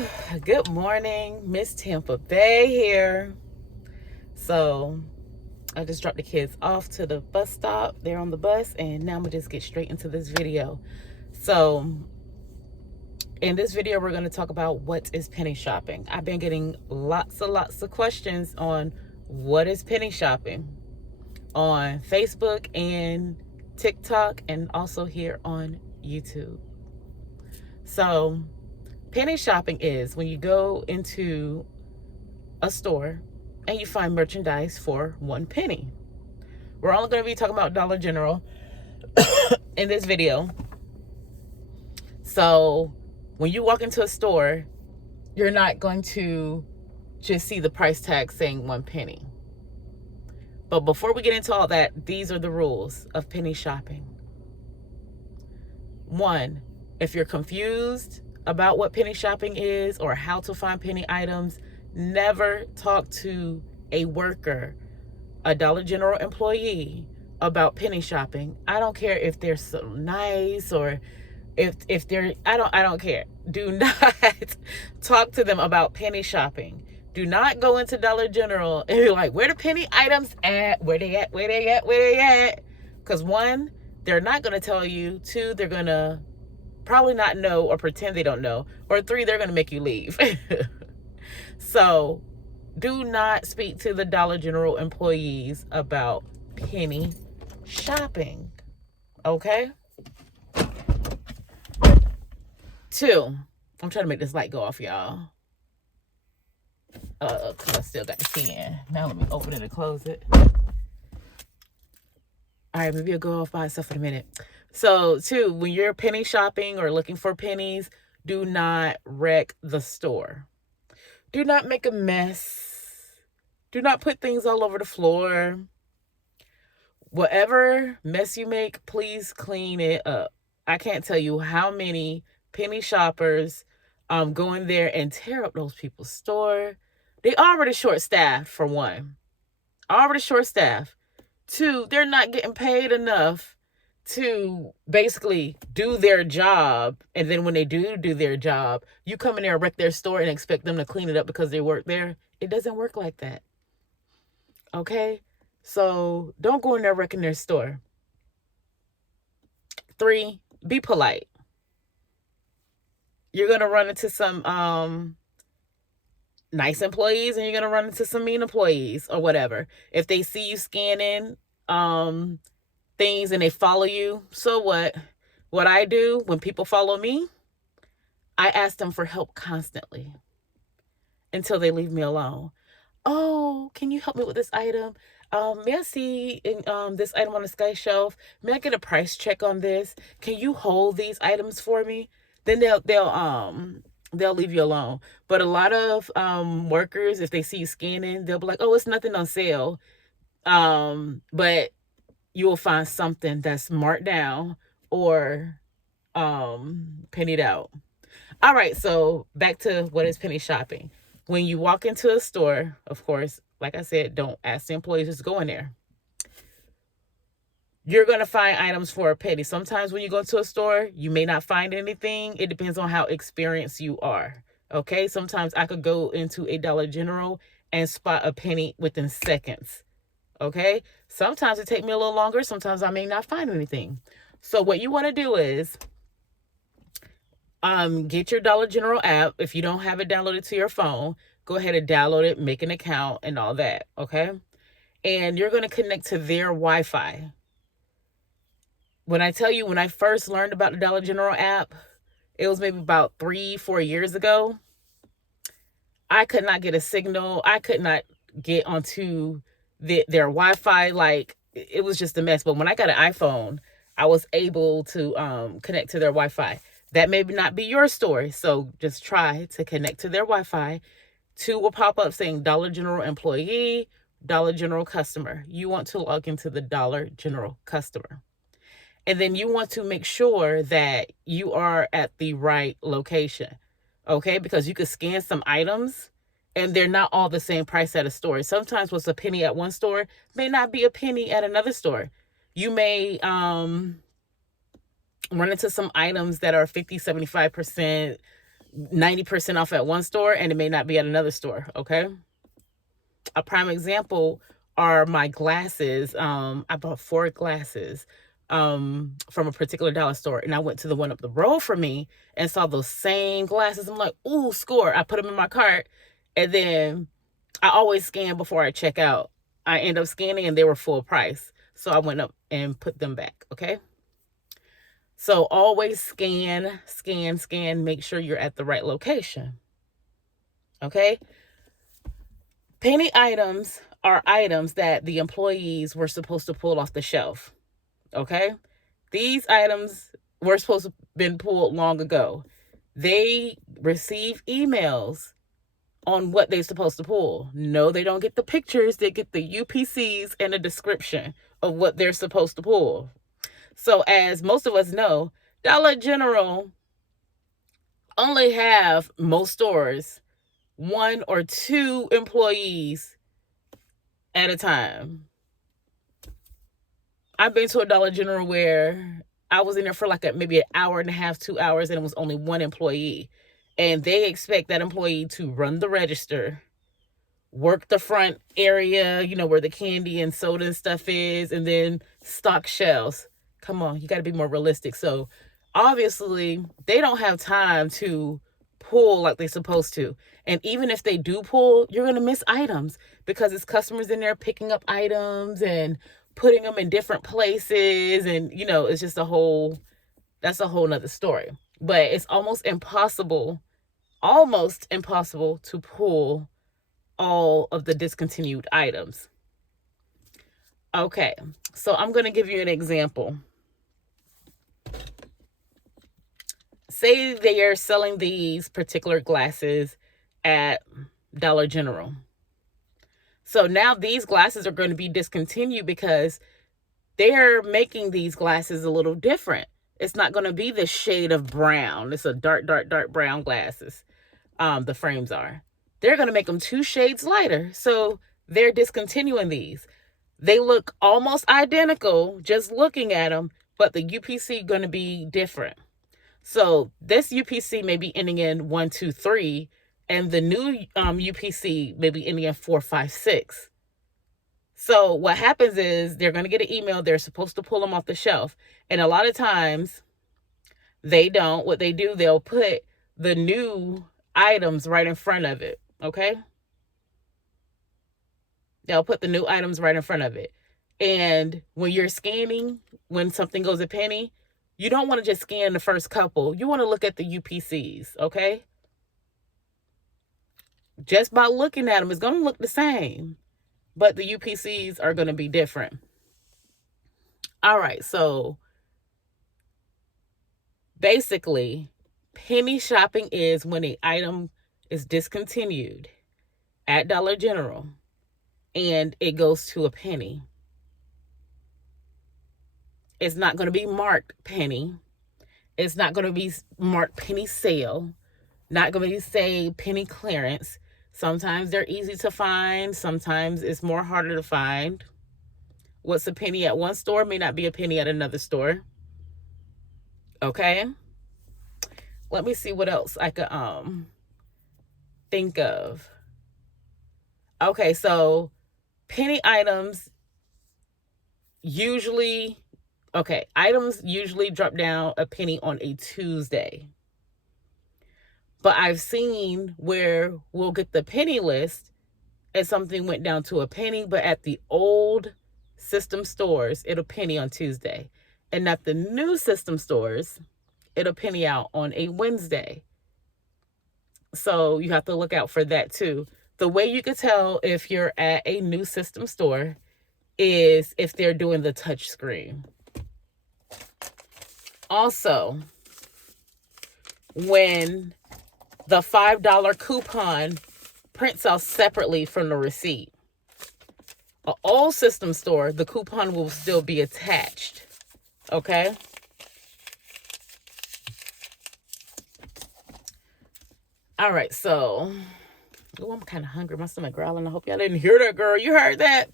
Woo! Good morning, Ms Tampa Bay here. So I just dropped the kids off to the bus stop. They're on the bus, and now I'm gonna just get straight into this video. So in this video, we're gonna talk about what is penny shopping. I've been getting lots of questions on what is penny shopping on Facebook and TikTok, and also here on YouTube. So penny shopping is when you go into a store and you find merchandise for 1 penny. We're only going to be talking about Dollar General in this video. So when you walk into a store, you're not going to just see the price tag saying 1 penny. But before we get into all that, these are the rules of penny shopping. 1, if you're confused about what penny shopping is or how to find penny items, never talk to a worker, a Dollar General employee, about penny shopping. I don't care if they're so nice or if they're I don't care. Do not talk to them about penny shopping. Do not go into Dollar General and be like, where the penny items at? Where they at? Where they at? Where they at? Because 1, they're not going to tell you. 2, they're going to probably not know or pretend they don't know. Or 3, they're going to make you leave. So do not speak to the Dollar General employees about penny shopping. Okay? 2, I'm trying to make this light go off, y'all. Because I still got the key in. Now let me open it and close it. All right, maybe it'll go off by itself in a minute. So 2, when you're penny shopping or looking for pennies, do not wreck the store. Do not make a mess. Do not put things all over the floor. Whatever mess you make, please clean it up. I can't tell you how many penny shoppers go in there and tear up those people's store. They already short-staffed, for 1. Already short-staffed. 2, they're not getting paid enough to basically do their job. And then when they do their job, you come in there and wreck their store and expect them to clean it up because they work there. It doesn't work like that. Okay? So don't go in there wrecking their store. 3, be polite. You're going to run into some nice employees and you're going to run into some mean employees or whatever. If they see you scanning things and they follow you, so what? What I do when people follow me, I ask them for help constantly until they leave me alone. Oh, can you help me with this item? May I see this item on the sky shelf? May I get a price check on this? Can you hold these items for me? Then they'll leave you alone. But a lot of workers, if they see you scanning, they'll be like, oh, it's nothing on sale. But you will find something that's marked down or pennied out. All right, so back to what is penny shopping. When you walk into a store, of course, like I said, don't ask the employees, just go in there. You're going to find items for a penny. Sometimes when you go into a store, you may not find anything. It depends on how experienced you are. Okay, sometimes I could go into a Dollar General and spot a penny within seconds. Okay, sometimes it takes me a little longer. Sometimes I may not find anything. So what you want to do is get your Dollar General app. If you don't have it downloaded to your phone, go ahead and download it, make an account and all that. Okay, and you're going to connect to their Wi-Fi. When I tell you, when I first learned about the Dollar General app, it was maybe about 3-4 years ago. I could not get a signal. I could not get onto their Wi-Fi. Like, it was just a mess. But when I got an iPhone, I was able to connect to their Wi-Fi. That may not be your story. So just try to connect to their Wi-Fi. 2 will pop up saying Dollar General employee, Dollar General customer. You want to log into the Dollar General customer. And then you want to make sure that you are at the right location, okay? Because you could scan some items and they're not all the same price at a store. Sometimes what's a penny at one store may not be a penny at another store. You may run into some items that are 50, 75% 90% off at one store and it may not be at another store. Okay. A prime example are my glasses. I bought 4 glasses from a particular dollar store, and I went to the one up the road from me and saw those same glasses. I'm like, ooh, score. I put them in my cart, and then I always scan before I check out. I end up scanning and they were full price. So I went up and put them back. Okay. So always scan, scan, scan. Make sure you're at the right location. Okay. Penny items are items that the employees were supposed to pull off the shelf. Okay. These items were supposed to have been pulled long ago. They receive emails on what they're supposed to pull. No, they don't get the pictures. They get the UPCs and a description of what they're supposed to pull. So as most of us know, Dollar General only have, most stores, 1 or 2 employees at a time. I've been to a Dollar General where I was in there for like maybe an hour and a half, 2 hours, and it was only 1 employee. And they expect that employee to run the register, work the front area, where the candy and soda and stuff is, and then stock shelves. Come on, you got to be more realistic. So obviously they don't have time to pull like they're supposed to. And even if they do pull, you're going to miss items because it's customers in there picking up items and putting them in different places. And, it's just that's a whole nother story. But it's almost impossible to pull all of the discontinued items. Okay, so I'm going to give you an example. Say they are selling these particular glasses at Dollar General. So now these glasses are going to be discontinued because they're making these glasses a little different. It's not going to be the shade of brown. It's a dark, dark, dark brown glasses. The frames are. They're going to make them 2 shades lighter. So they're discontinuing these. They look almost identical just looking at them, but the UPC going to be different. So this UPC may be ending in 1, 2, 3, and the new UPC may be ending in 4, 5, 6. So what happens is they're going to get an email. They're supposed to pull them off the shelf. And a lot of times they don't. What they do, they'll put the new items right in front of it. Okay. They'll put the new items right in front of it. And when you're scanning, when something goes a penny, you don't want to just scan the first couple. You want to look at the UPCs. Okay. Just by looking at them, it's going to look the same, but the UPCs are going to be different. All right. So basically, penny shopping is when an item is discontinued at Dollar General and it goes to a penny. It's not going to be marked penny. It's not going to be marked penny sale. Not going to say penny clearance. Sometimes they're easy to find. Sometimes it's more harder to find. What's a penny at one store may not be a penny at another store. Okay. Let me see what else I could think of. Okay, so penny items usually drop down a penny on a Tuesday. But I've seen where we'll get the penny list and something went down to a penny, but at the old system stores, it'll penny on Tuesday. And at the new system stores, it'll penny out on a Wednesday. So you have to look out for that too. The way you can tell if you're at a new system store is if they're doing the touch screen. Also, when the $5 coupon prints out separately from the receipt. An old system store, the coupon will still be attached. Okay? All right, so... Oh, I'm kind of hungry. My stomach growling. I hope y'all didn't hear that, girl. You heard that?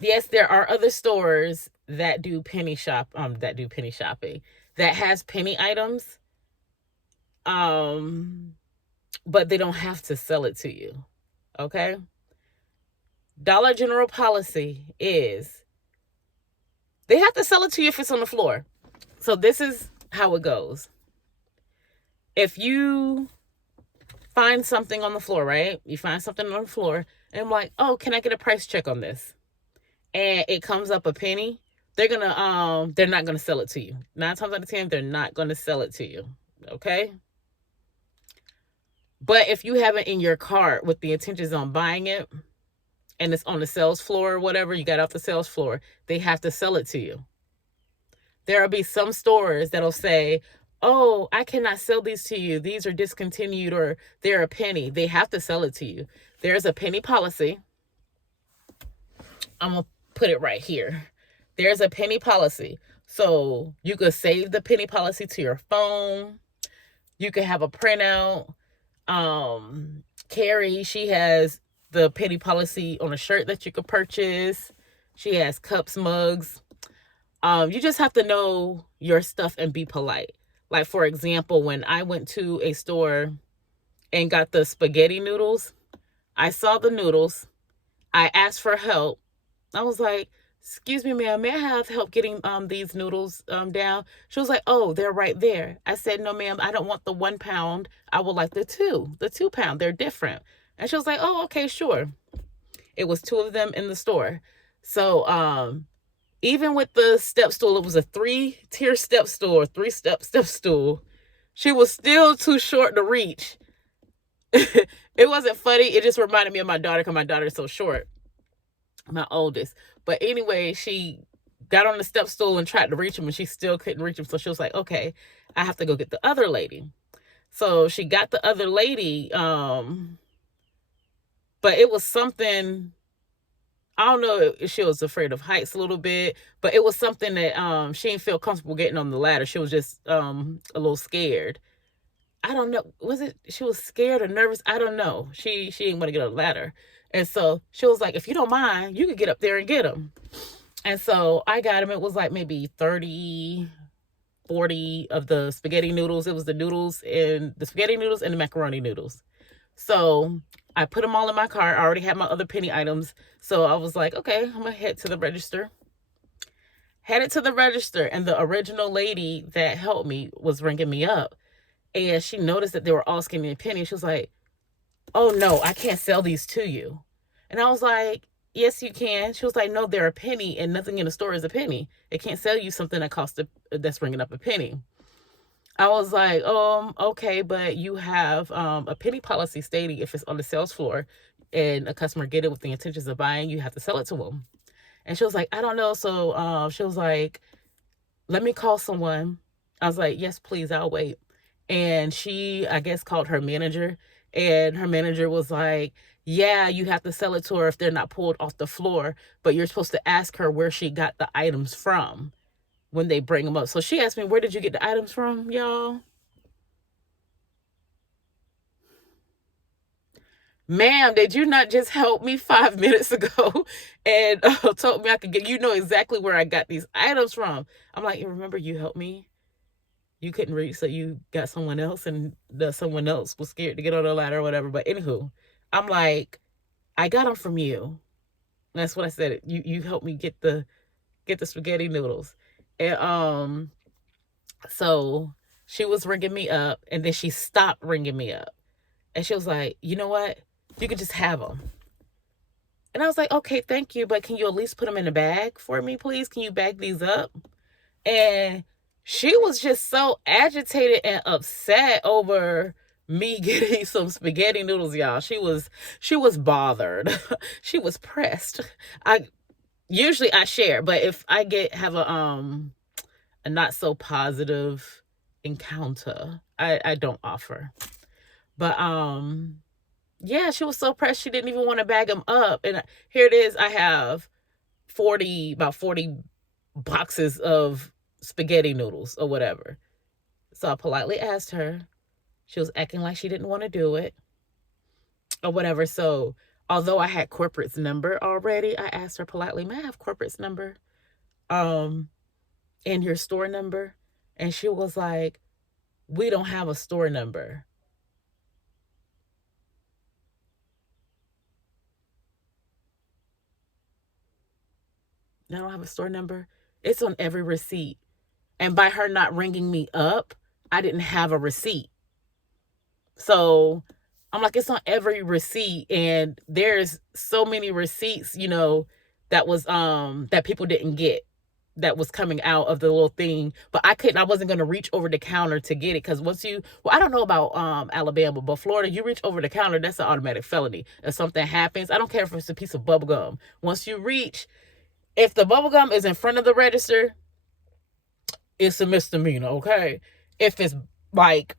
Yes, there are other stores that do penny shopping. that has penny items, but they don't have to sell it to you. Okay? Dollar General policy is they have to sell it to you if it's on the floor. So this is how it goes. If you find something on the floor, right? You find something on the floor, and I'm like, oh, can I get a price check on this? And it comes up a penny, they're not gonna sell it to you. 9 times out of 10, they're not gonna sell it to you. Okay? But if you have it in your cart with the intentions on buying it, and it's on the sales floor or whatever, you got off the sales floor, they have to sell it to you. There will be some stores that'll say, oh, I cannot sell these to you. These are discontinued, or they're a penny. They have to sell it to you. There's a penny policy. I'm going to put it right here. There's a penny policy. So you could save the penny policy to your phone. You could have a printout. Carrie, she has the penny policy on a shirt that you could purchase. She has cups, mugs. You just have to know your stuff and be polite. Like, for example, when I went to a store and got the spaghetti noodles, I saw the noodles. I asked for help. I was like, excuse me, ma'am, may I have help getting these noodles down? She was like, oh, they're right there. I said, no, ma'am, I don't want the 1 pound. I would like the 2 pound. They're different. And she was like, oh, okay, sure. It was 2 of them in the store. So even with the step stool, it was a 3-tier step stool, 3-step stool. She was still too short to reach. It wasn't funny. It just reminded me of my daughter because my daughter is so short. My oldest. But anyway, she got on the step stool and tried to reach him, and she still couldn't reach him. So she was like, okay, I have to go get the other lady. So she got the other lady. But it was something, I don't know if she was afraid of heights a little bit, but it was something that she didn't feel comfortable getting on the ladder. She was just a little scared. I don't know. Was it she was scared or nervous? I don't know. She didn't want to get on the ladder. And so she was like, if you don't mind, you could get up there and get him. And so I got him. It was like maybe 30, 40 of the spaghetti noodles. It was the noodles and the spaghetti noodles and the macaroni noodles. So I put them all in my cart. I already had my other penny items. So I was like, okay, I'm going to head to the register. Headed to the register. And the original lady that helped me was ringing me up. And she noticed that they were all skinny and penny. She was like, oh, no, I can't sell these to you. And I was like, yes, you can. She was like, no, they're a penny and nothing in the store is a penny. They can't sell you something that that's ringing up a penny. I was like, okay, but you have a penny policy stating if it's on the sales floor and a customer get it with the intentions of buying, you have to sell it to them. And she was like, I don't know. So she was like, let me call someone. I was like, yes, please, I'll wait. And she, I guess, called her manager. And her manager was like, yeah, you have to sell it to her if they're not pulled off the floor. But you're supposed to ask her where she got the items from when they bring them up. So she asked me, where did you get the items from, y'all? Ma'am, did you not just help me 5 minutes ago and told me I could get, you know exactly where I got these items from. I'm like, remember you helped me? You couldn't reach, so you got someone else, and someone else was scared to get on the ladder or whatever. But anywho, I'm like, I got them from you. That's what I said. You helped me get the spaghetti noodles. And so she was ringing me up, and then she stopped ringing me up. And she was like, you know what? You could just have them. And I was like, okay, thank you. But can you at least put them in a bag for me, please? Can you bag these up? And she was just so agitated and upset over me getting some spaghetti noodles, y'all. She was bothered. She was pressed. Usually I share, but if I have a not so positive encounter, I don't offer. But yeah, she was so pressed she didn't even want to bag them up. And here it is, I have about 40 boxes of spaghetti noodles or whatever. So I politely asked her. She was acting like she didn't want to do it or whatever. So although I had corporate's number already, I asked her politely, may I have corporate's number and your store number? And she was like, we don't have a store number. I don't have a store number. It's on every receipt. And by her not ringing me up, I didn't have a receipt. So I'm like, it's on every receipt. And there's so many receipts, that was that people didn't get, that was coming out of the little thing. But I wasn't gonna reach over the counter to get it, because I don't know about Alabama, but Florida, you reach over the counter, that's an automatic felony. If something happens, I don't care if it's a piece of bubble gum. Once you reach, if the bubble gum is in front of the register, it's a misdemeanor, okay? If it's like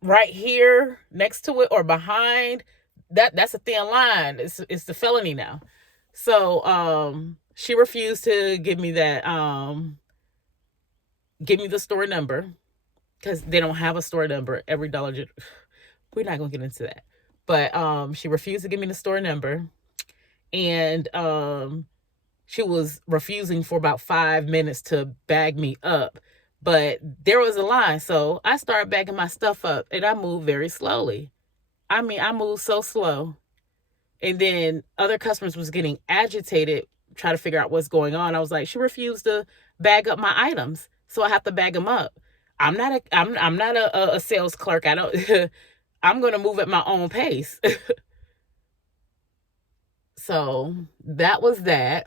right here next to it or behind, that's a thin line. It's the felony now. So she refused to give me that give me the store number, because they don't have a store number. Every Dollar General, we're not gonna get into that. But she refused to give me the store number, and she was refusing for about 5 minutes to bag me up. But there was a line, so I started bagging my stuff up, and I moved very slowly. I mean, I moved so slow. And then other customers was getting agitated, trying to figure out what's going on. I was like, she refused to bag up my items, so I have to bag them up. I'm not a sales clerk. I don't. I'm gonna move at my own pace. So that was that.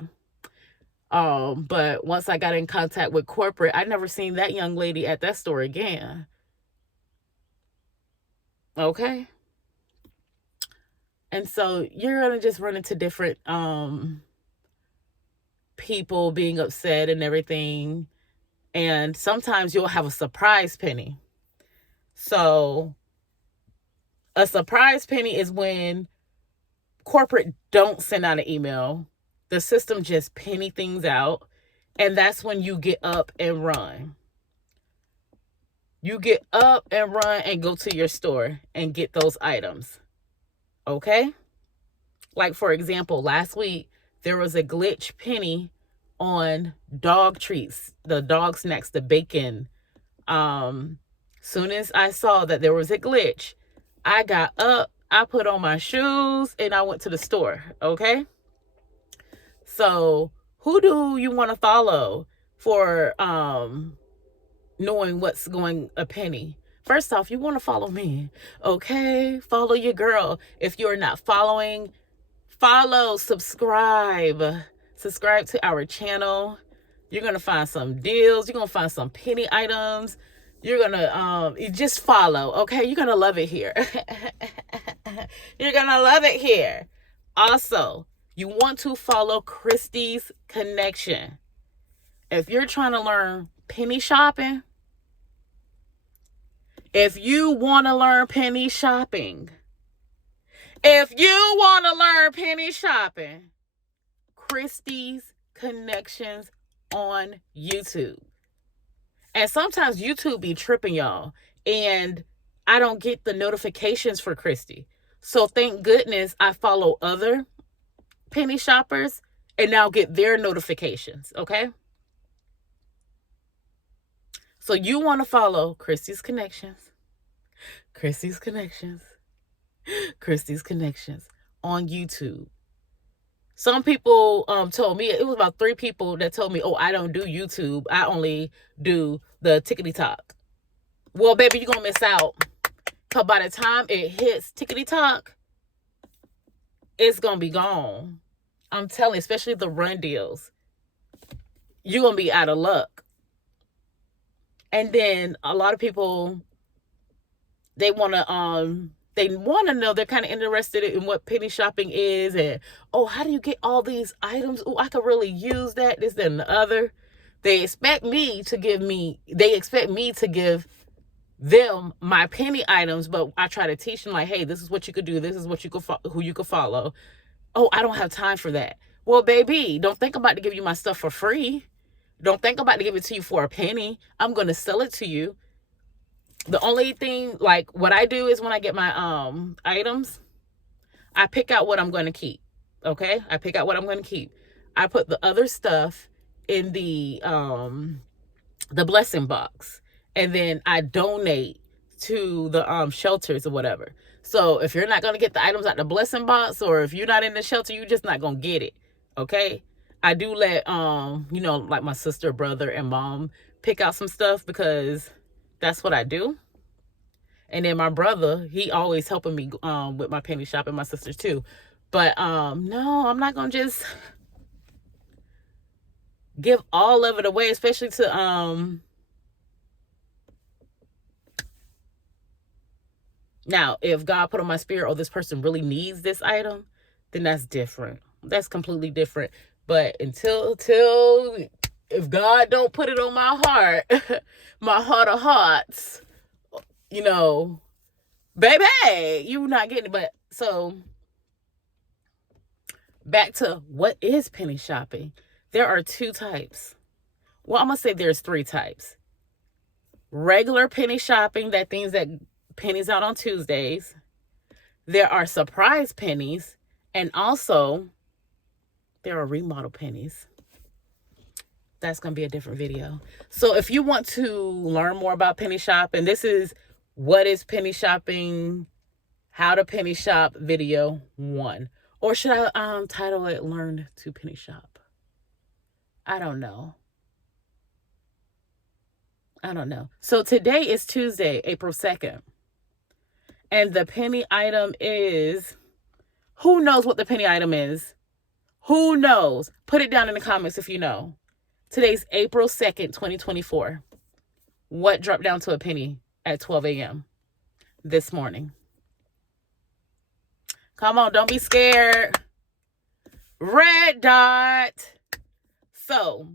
But once I got in contact with corporate, I never seen that young lady at that store again. Okay. And so you're gonna just run into different people being upset and everything. And sometimes you'll have a surprise penny. So a surprise penny is when corporate don't send out an email. The system just penny things out. And that's when you get up and run. You get up and run and go to your store and get those items. Okay? Like, for example, last week, there was a glitch penny on dog treats, the dog snacks, the bacon. Soon as I saw that there was a glitch, I got up, I put on my shoes, and I went to the store. Okay? So who do you want to follow for knowing what's going a penny? First off, you want to follow me. Okay? Follow your girl. If you're not following, follow, subscribe to our channel. You're going to find some deals. You're going to find some penny items. You're going to just follow. Okay? You're going to love it here. You're going to love it here. Also, you want to follow Christy's Connection. If you're trying to learn penny shopping, if you want to learn penny shopping, Christy's Connections on YouTube. And sometimes YouTube be tripping, y'all. And I don't get the notifications for Christy. So thank goodness I follow other penny shoppers and now get their notifications, okay? So you want to follow Christy's Connections on YouTube. Some people told me, it was about 3 people that told me, oh, I don't do YouTube. I only do the tickety talk. Well, baby, you're going to miss out. Because by the time it hits tickety talk, it's going to be gone. I'm telling you, especially the run deals. You're going to be out of luck. And then a lot of people, they want to know, they're kind of interested in what penny shopping is, and oh, how do you get all these items? Oh, I could really use that, this, that, and the other. They expect me to give them my penny items, but I try to teach them, like, hey, this is what you could do, this is what who you could follow. Oh, I don't have time for that. Well, baby, don't think about to give you my stuff for free. Don't think about to give it to you for a penny. I'm going to sell it to you. The only thing, like, what I do is when I get my items, I pick out what I'm going to keep. Okay? I pick out what I'm going to keep. I put the other stuff in the blessing box. and then I donate to the shelters or whatever. So if you're not going to get the items out the blessing box, or if you're not in the shelter, you're just not going to get it. Okay? I do let like my sister, brother, and mom pick out some stuff because that's what I do. And then my brother, he always helping me with my penny shopping, my sisters too. But no, I'm not going to just give all of it away, especially to now, if God put on my spirit, oh, this person really needs this item, then that's different. That's completely different. But until if God don't put it on my heart, my heart of hearts, baby, you're not getting it. But so back to what is penny shopping? There are two types. Well, I'm gonna say there's three types. Regular penny shopping, that things that pennies out on Tuesdays. There are surprise pennies, and also there are remodel pennies. That's going to be a different video. So if you want to learn more about penny shopping, this is what is penny shopping, how to penny shop video 1. Or should I title it Learn to Penny Shop? I don't know. So today is Tuesday, April 2nd. And the penny item is, who knows what the penny item is? Who knows? Put it down in the comments if you know. Today's April 2nd, 2024. What dropped down to a penny at 12 a.m. this morning? Come on, don't be scared. Red dot. So,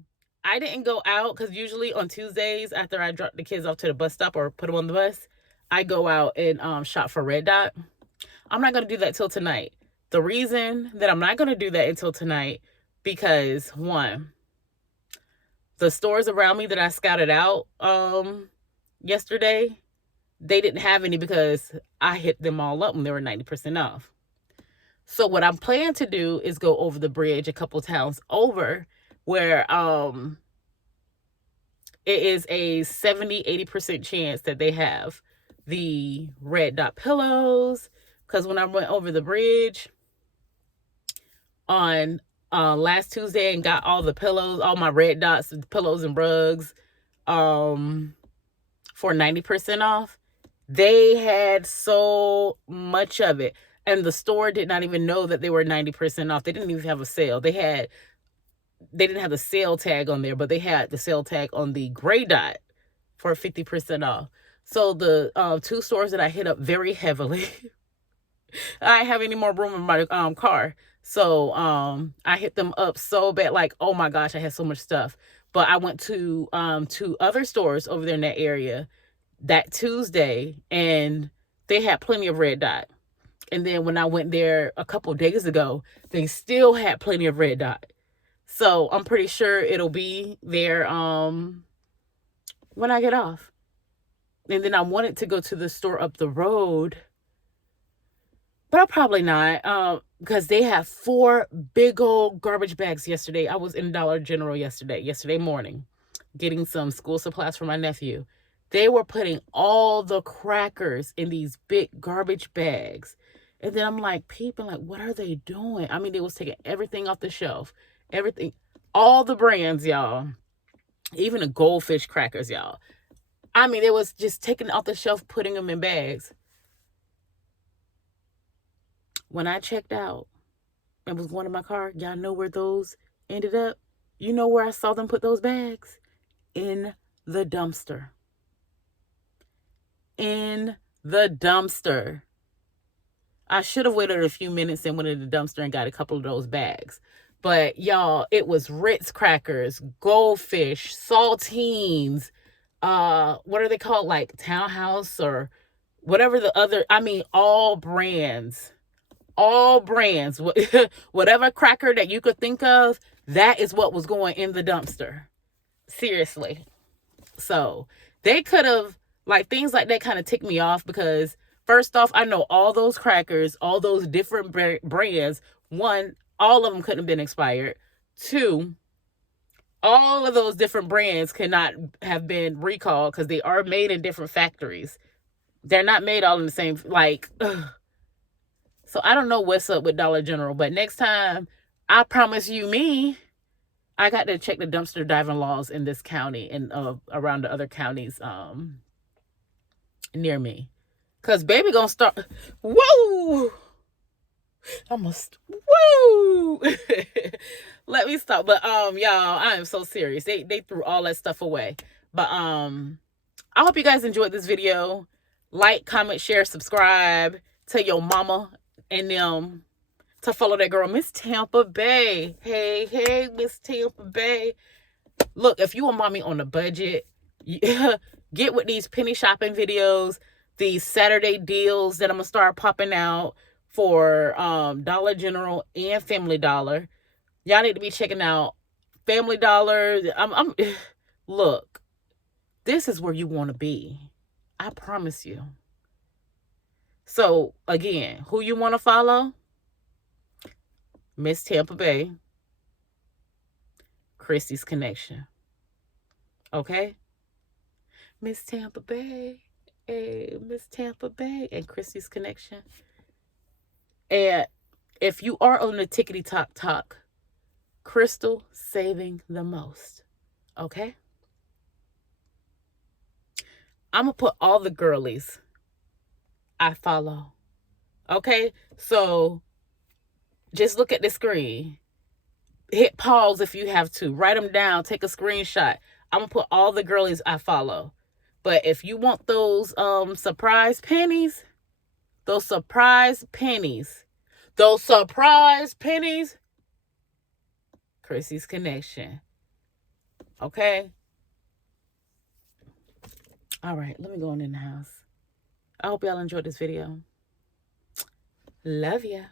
I didn't go out because usually on Tuesdays after I drop the kids off to the bus stop or put them on the bus, I go out and shop for red dot. I'm not going to do that till tonight. The reason that I'm not going to do that until tonight, because one, the stores around me that I scouted out yesterday, they didn't have any because I hit them all up when they were 90% off. So what I'm planning to do is go over the bridge a couple towns over where it is a 70-80% chance that they have the red dot pillows. Because when I went over the bridge on last Tuesday and got all the pillows, all my red dots, pillows and rugs for 90% off, they had so much of it. And the store did not even know that they were 90% off. They didn't even have a sale. They didn't have the sale tag on there, but they had the sale tag on the gray dot for 50% off. So the two stores that I hit up very heavily, I didn't have any more room in my car. So I hit them up so bad, like, oh my gosh, I had so much stuff. But I went to two other stores over there in that area that Tuesday, and they had plenty of red dot. And then when I went there a couple days ago, they still had plenty of red dot. So I'm pretty sure it'll be there when I get off. And then I wanted to go to the store up the road, but I'll probably not, because they have 4 big old garbage bags yesterday. I was in Dollar General yesterday morning, getting some school supplies for my nephew. They were putting all the crackers in these big garbage bags. And then I'm like, peeping, like, what are they doing? I mean, they was taking everything off the shelf. Everything, all the brands, y'all. Even the goldfish crackers, y'all. I mean, it was just taking it off the shelf, putting them in bags. When I checked out and was going to my car, y'all know where those ended up? You know where I saw them put those bags? In the dumpster. In the dumpster. I should have waited a few minutes and went to the dumpster and got a couple of those bags. But y'all, it was Ritz crackers, goldfish, saltines, what are they called? Like Townhouse or whatever the other, I mean, all brands, whatever cracker that you could think of, that is what was going in the dumpster. Seriously. So they could have, like, things like that kind of ticked me off because first off, I know all those crackers, all those different brands. One, all of them couldn't have been expired. 2, All of those different brands cannot have been recalled because they are made in different factories. They're not made all in the same, like, ugh. So I don't know what's up with Dollar General, but next time, I promise you I got to check the dumpster diving laws in this county and around the other counties near me. Cause baby gonna start. Whoa! Almost. Woo! Let me stop. But y'all, I am so serious. They threw all that stuff away. But I hope you guys enjoyed this video. Like, comment, share, subscribe. Tell your mama and them to follow that girl, Ms Tampa Bay. Hey, Ms Tampa Bay. Look, if you a mommy on a budget, get with these penny shopping videos, these Saturday deals that I'm gonna start popping out for Dollar General and Family Dollar. Y'all need to be checking out Family Dollar. I'm look, this is where you want to be. I promise you. So again, who you want to follow? Ms Tampa Bay, Christy's Connection. Okay? Ms Tampa Bay. Hey, Ms Tampa Bay and Christy's Connection. And if you are on the tickety talk, Crystal saving the most. Okay? I'm going to put all the girlies I follow. Okay? So just look at the screen. Hit pause if you have to. Write them down. Take a screenshot. I'm going to put all the girlies I follow. But if you want those surprise pennies, Chrissy's Connection. Okay? All right, let me go on in the house. I hope y'all enjoyed this video. Love ya.